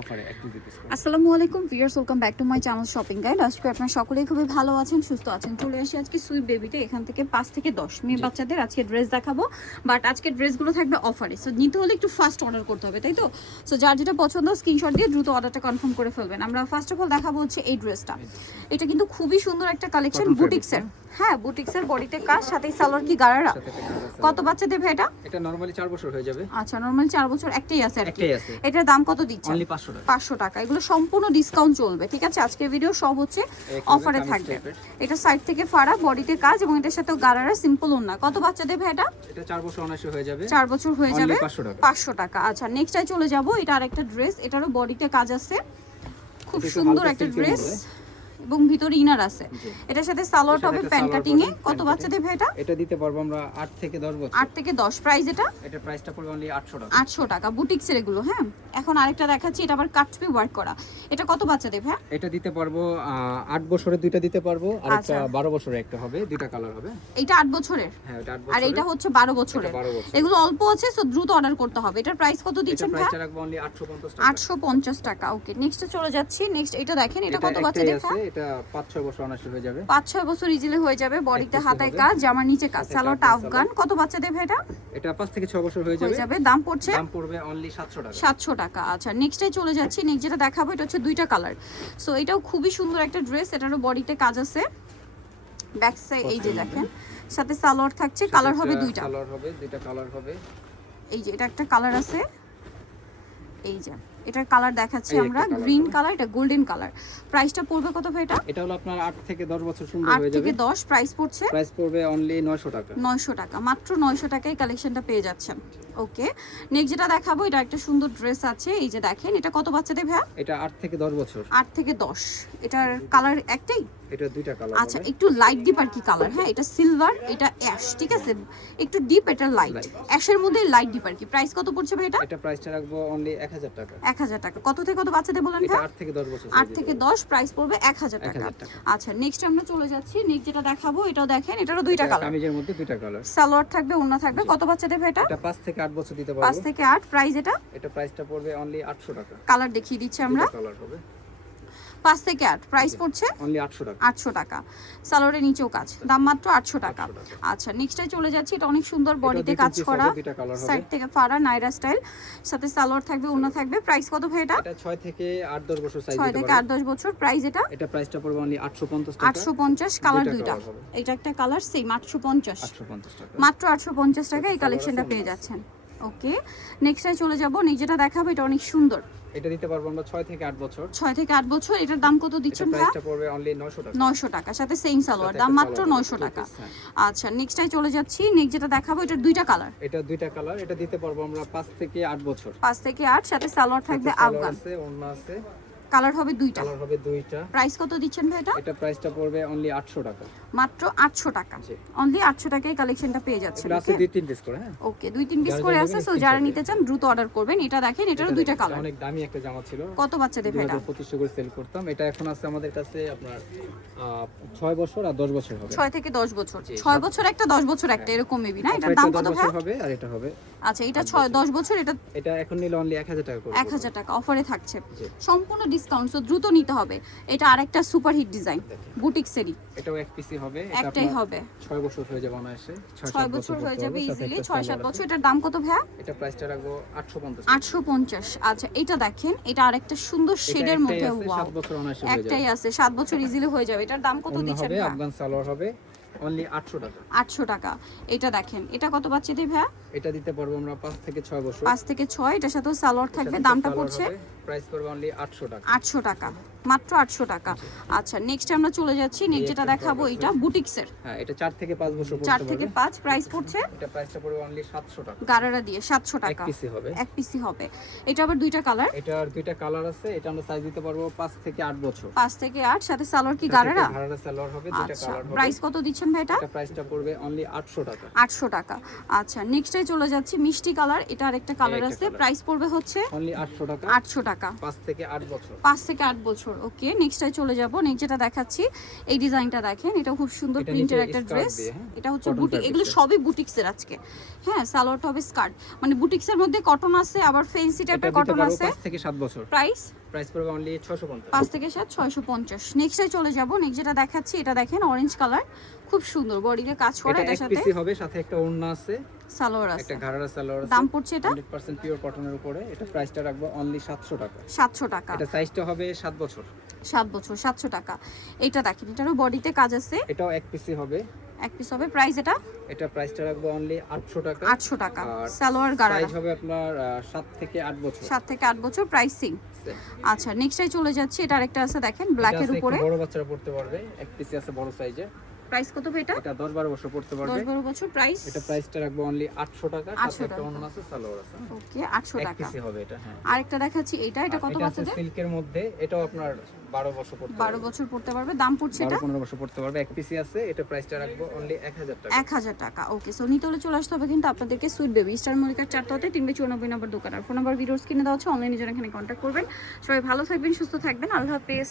অফারে 1 পিস। আসসালামু আলাইকুম viewers, welcome back to my channel shopping guide. আজকে আপনারা সকলেই খুবই ভালো আছেন, সুস্থ আছেন। চলে আসি আজকে সুইট বেবিতে, এখান থেকে 5 থেকে 10 মেয়ে বাচ্চাদের আজকে ড্রেস দেখাবো। বাট আজকে ড্রেসগুলো থাকবে অফারে, সো নিতে হলে একটু ফাস্ট অর্ডার করতে হবে, তাই তো? সো যার যেটা পছন্দ স্ক্রিনশট দিয়ে দ্রুত অর্ডারটা কনফার্ম করে ফেলবেন। আমরা ফার্স্ট অফ অল দেখাবো হচ্ছে এই ড্রেসটা। এটা কিন্তু খুবই সুন্দর একটা কালেকশন, বুটিক্সের। হ্যাঁ, বুটিক্সের বডিতে কাজ, সাথে সালোয়ার কি গারারা। কত বাচ্চা দেবে এটা? এটা নরমালি 4 বছর হয়ে যাবে। আচ্ছা, নরমালি 4 বছর একটাই আছে আর কি। একটাই আছে। এটার দাম কত দিচ্ছেন? অনলি 500 টাকা। 500 টাকা। এগুলো সম্পূর্ণ ডিসকাউন্ট চলবে, ঠিক আছে? আজকের ভিডিও সব হচ্ছে অফারে থাকবে। এটা সাইড থেকে ফাড়া, বডিতে কাজ এবং এটার সাথে গারারা সিম্পল ওন্না। কত বাচ্চা দেবে এটা? এটা 4 বছর অনায়াসে হয়ে যাবে। 4 বছর হয়ে যাবে। 500 টাকা। আচ্ছা, নেক্সটটাই চলে যাব। এটা আরেকটা ড্রেস, এটারও বডিতে কাজ আছে, খুব সুন্দর একটা ড্রেস এবং ভিতরে ইনার আছে। এটার সাথে সালোয়ার হবে প্যান্ট কাটিং এ। কত বাচ্চা দেবে এটা? এটা দিতে পারবো আমরা 8 থেকে 10 বছর। 8 থেকে 10। প্রাইস এটা? এটা প্রাইসটা পড়বে অনলি 800 টাকা। 800 টাকা। বুটিক্সের এগুলো। হ্যাঁ, এখন আরেকটা দেখাচ্ছি, এটা আবার কাটপি ওয়ার্ক করা। এটা কত বাচ্চা দেবে? হ্যাঁ, এটা দিতে পারবো 8 বছরের দুইটা দিতে পারবো, আর একটা 12 বছরের একটা হবে, দুইটা কালার হবে। এটা 8 বছরের। হ্যাঁ, এটা 8 আর বছরের। এটা হচ্ছে 12 বছরের। এগুলো অল্প আছে, সো দ্রুত অর্ডার করতে হবে। এটার প্রাইস কত দিচ্ছেন ভাই? প্রাইসটা রাখবো অনলি 850 টাকা। 850 টাকা। ওকে, নেক্সটে চলে যাচ্ছি। নেক্সট এটা দেখেন, এটা কত বাচ্চা দেবে? এটা 5-6 বছর অনায়াসে হয়ে যাবে। 5-6 বছর ইজিলি হয়ে যাবে। বডিতে হাতায় কাজ, জামার নিচে কাজ, সালোয়ারটা আফগান। কত বাচ্চা দেবে এটা? এটা 5 থেকে 6 বছর হয়ে যাবে। দাম পড়ছে? দাম পড়বে অনলি 700 টাকা। 700 টাকা। আচ্ছা, নেক্সটে চলে যাচ্ছি। নেক্সট যেটা দেখাবো এটা হচ্ছে দুইটা কালার। সো এটাও খুবই সুন্দর একটা ড্রেস, এটারও বডিতে কাজ আছে। ব্যাক সাইড এই যে দেখেন, সাথে সালোয়ার থাকছে, কালার হবে দুইটা। কালার হবে দুইটা, কালার হবে। এই যে এটা একটা কালার আছে, এই যে এটার কালার দেখাচ্ছি আমরা, গ্রিন কালার, এটা গোল্ডেন কালার। প্রাইসটা পড়বে কত ভাই এটা? এটা হলো আপনার 8 থেকে 10 বছর সুন্দর হয়ে 8 যাবে। থেকে 10। প্রাইস পড়ছে? প্রাইস পড়বে অনলি 900 টাকা। 900 টাকা, মাত্র 900 টাকায় কালেকশনটা পেয়ে যাচ্ছেন। ওকে, নেক্সট যেটা দেখাবো, এটা একটা সুন্দর ড্রেস আছে, এই যে দেখেন। এটা কত বাচ্চা দেবে? এটা 8 থেকে 10 বছর। 8 থেকে 10। এটার কালার একটাই? এটা দুইটা কালার। আচ্ছা, একটু লাইট ডিপ আর কি কালার। হ্যাঁ, এটা সিলভার, এটা অ্যাশ, ঠিক আছে? একটু ডিপ, এটা লাইট, অ্যাশের মধ্যে লাইট ডিপ আর কি। প্রাইস কত পড়ছে ভাই এটা? এটা প্রাইসটা রাখবো অনলি 1000 টাকা। 1000 টাকা। কত থেকে কত বাচ্চাদের বলেন এটা ভাই? 8 থেকে 10 বছর। 8 থেকে 10। প্রাইস পড়বে 1000 টাকা। আচ্ছা, নেক্সট আমরা চলে যাচ্ছি। নেক্সট যেটা দেখাবো, এটাও দেখেন, এটারও দুইটা কালার। কামিজের মধ্যে দুইটা কালার। সালোয়ার থাকবে, ওন্না থাকবে। কত বাচ্চাদের ভাই এটা? এটা 5 থেকে 8 বছর দিতে পারবো। 5 থেকে 8। প্রাইস এটা? এটা প্রাইসটা পড়বে অনলি 800 টাকা। কালার দেখিয়ে দিচ্ছি আমরা। কালার হবে 5 থেকে 8। প্রাইস পড়ছে অনলি 800 টাকা। 800 টাকা। সালোয়ারের নিচেও কাজ, দাম মাত্র 800 টাকা। আচ্ছা, নেক্সটে চলে যাচ্ছি। এটা অনেক সুন্দর, বডিতে কাজ করা, সাইড থেকে ফাড়া, নাইরা স্টাইল, সাথে সালোয়ার থাকবে, ওন্না থাকবে। প্রাইস কত ভাই এটা? এটা 6 থেকে 8-10 বছর সাইজ 6 থেকে 8-10 বছর। প্রাইস এটা? এটা প্রাইসটা পড়বে অনলি 850 টাকা। 850। কালার দুইটা। এটা একটা কালার সেম, 850 টাকা। মাত্র 850 টাকা এই কালেকশনটা পেয়ে যাচ্ছেন। ওকে, নেক্সটে চলে যাব। নেক্সট যেটা দেখাবো, এটা অনেক সুন্দর। এটা দিতে পারবো আমরা 6 থেকে 8 বছর। 6 থেকে 8 বছর। এটার দাম কত দিচ্ছেন ভাই? প্রাইসটা পড়বে অনলি 900 টাকা। 900 টাকা, সাথে সেম সালোয়ার, দাম মাত্র 900 টাকা। আচ্ছা, নেক্সটে চলে যাচ্ছি। নেক্সট যেটা দেখাবো, এটার দুইটা কালার। এটা দুইটা কালার। এটা দিতে পারবো আমরা 5 থেকে 8 বছর। 5 থেকে 8, সাথে সালোয়ার থাকবে আফগান। আছে, ওন্না আছে, কালার হবে দুইটা। কালার হবে দুইটা। প্রাইস কত দিচ্ছেন ভাই এটা? এটা প্রাইসটা পড়বে অনলি 800 টাকা। মাত্র 800 টাকা। অনলি 800 টাকায় কালেকশনটা পেয়ে যাচ্ছেন। এটা আছে 2-3 পিস করে। হ্যাঁ, ওকে, 2-3 পিস করে আছে। সো যারা নিতে চান দ্রুত অর্ডার করবেন। এটা দেখেন, এটারও দুইটা কালার। অনেক দামি একটা জামা ছিল। কত বাচ্চা দেবে এটা? 2500 করে সেল করতাম। এটা এখন আছে আমাদের কাছে আপনার 6 বছর আর 10 বছর হবে। 6 থেকে 10 বছর। 6 বছর একটা, 10 বছর একটা, এরকম মেবি না? এটার দাম কত ভাই? হবে আর এটা হবে। আচ্ছা, এটা 10 বছর। এটা এখন নিলে অনলি 1000 টাকা করে। 1000 টাকা অফারে থাকছে, সম্পূর্ণ ডিসকাউন্ট। সো দ্রুত নিতে হবে। এটা আরেকটা সুপার হিট ডিজাইন, বুটিক্সেরই। এটাও এক পিসি হবে। একটাই হবে। 6 বছর হয়ে যাবে অনায়াসে। 6 বছর হয়ে যাবে ইজিলি। 6-7 বছর। এটার দাম কত ভাই? এটা প্রাইসটা রাখবো 850। 850। আচ্ছা, এটা দেখেন, এটা আরেকটা সুন্দর শেডের মধ্যে। ওয়াও, 7 বছর অনায়াসে হয়ে যাবে। একটাই আছে, 7 বছর ইজিলি হয়ে যাবে। এটার দাম কত দিচ্ছেন ভাই? আফগান সালোয়ার হবে অনলি 800 টাকা। 800 টাকা। এটা দেখেন, এটা কত বাচ্চা দেবে ভাই? এটা দিতে পারবো আমরা 5 থেকে 6 বছর। 5 থেকে 6। এটার সাথেও সালোয়ার থাকবে, দামটা পড়ছে? প্রাইস পড়বে অনলি 800 টাকা। 800 টাকা, মাত্র 800 টাকা। আচ্ছা, নেক্সট আমরা চলে যাচ্ছি। নেক্সট যেটা দেখাবো, এটা বুটিক্সের। হ্যাঁ, এটা 4 থেকে 5 বছর পড়তে 4 পারবে। থেকে 5। প্রাইস পড়ছে? এটা প্রাইসটা পড়বে অনলি 700 টাকা। গারারা দিয়ে 700 টাকা। এক পিসি হবে। এক পিসি হবে। এটা আবার দুইটা কালার। এটার দুইটা কালার আছে। এটা আমরা সাইজ দিতে পারবো 5 থেকে 8 বছর। 5 থেকে 8, সাথে সালোয়ার কি গারারা? গারারা সালোয়ার হবে, দুইটা আচ্ছা, কালার হবে। প্রাইস কত দিচ্ছেন ভাই এটা? এটা প্রাইসটা পড়বে অনলি 800 টাকা। 800 টাকা। আচ্ছা, নেক্সটে চলে যাচ্ছি। মিষ্টি কালার, এটা আরেকটা কালার আছে। প্রাইস পড়বে হচ্ছে অনলি 800 টাকা। 800 টাকা। টাকা? 5 থেকে 8 বছর। 5 থেকে 8 বছর। ওকে, নেক্সটটায় চলে যাব। নেক্সট যেটা দেখাচ্ছি, এই ডিজাইনটা দেখেন, এটা খুব সুন্দর এটা প্রিন্টের নিচে একটা স্কার্ট ড্রেস। দিয়ে, হ্যাঁ, এটা হচ্ছে cotton বুটিক, fabric এগুলো এর। সবই বুটিক্সের আজকে। হ্যাঁ, সালোয়ারটা হবে স্কার্ট, মানে বুটিক্সের মধ্যে কটন আছে, আবার ফ্যান্সি এটা টাইপের দিতে কটন পারবো আছে। 5 থেকে 7 বছর। প্রাইস প্রাইস পড়বে অনলি 650। 5 থেকে 7, 650। নেক্সটে চলে যাব। নেক্সট যেটা দেখাচ্ছি, এটা দেখেন অরেঞ্জ কালার, খুব সুন্দর বডিতে কাজ করা, এটা এটার এক সাথে পিসি হবে, সাথে একটা ওড়না আছে, সালোয়ার আছে। একটা ঘাড়ারা সালোয়ার আছে। দাম পড়ছে এটা 100% পিওর কটনের উপরে। এটা প্রাইসটা রাখবো অনলি 700 টাকা। 700 টাকা। এটা সাইজটা হবে 7 বছর। 7 বছর, 700 টাকা। এইটা দেখেন, এটারও বডিতে কাজ আছে, এটাও এক পিসি হবে। এক পিস হবে। প্রাইস এটা এটা প্রাইসটা রাখবো অনলি 800 টাকা। 800 টাকা। আর সালোয়ার গাড়া সাইজ হবে আপনার 7 থেকে 8 বছর। 7 থেকে 8 বছর, প্রাইসিং। আচ্ছা, নেক্সটে চলে যাচ্ছি। এটা আরেকটা আছে দেখেন, ব্ল্যাকের উপরে, বড় বাচ্চারা পড়তে পারবে, এক পিসি আছে বড় সাইজের। প্রাইস কত ভাই এটা? এটা 10-12 বছর পড়তে পারবে। 10-12 বছর। প্রাইস এটা প্রাইসটা রাখবো অনলি 800 টাকা। 800 সাথে একটা টাকা। ওড়না আছে, সালোয়ার আছে। ওকে, 800 এক টাকা। পিসি হবে এটা, হ্যাঁ। আরেকটা দেখাচ্ছি, এটা কত এটা আছে বাচ্চাদের? সিল্কের মধ্যে, এটাও আপনার 12 বছর পড়তে 12 পারবে। বছর পড়তে পারবে। দাম পড়ছে এটা 12-15 বছর পড়তে পারবে, এক পিসি আছে। এটা প্রাইসটা রাখবো অনলি 1000 টাকা। 1000 টাকা। ওকে, সো নিতে হলে চলে আসতে হবে কিন্তু আপনাদেরকে সুইট বেবি স্টার মল্লিকার 4 তলাতে 394 নম্বর দোকান। আর ফোন নাম্বার ভিডিওস কিনে দেওয়া হচ্ছে, অনলাইনে যারা এখানে কন্ট্যাক্ট করবেন। সবাই ভালো থাকবেন, সুস্থ থাকবেন, আল্লাহ হাফেজ।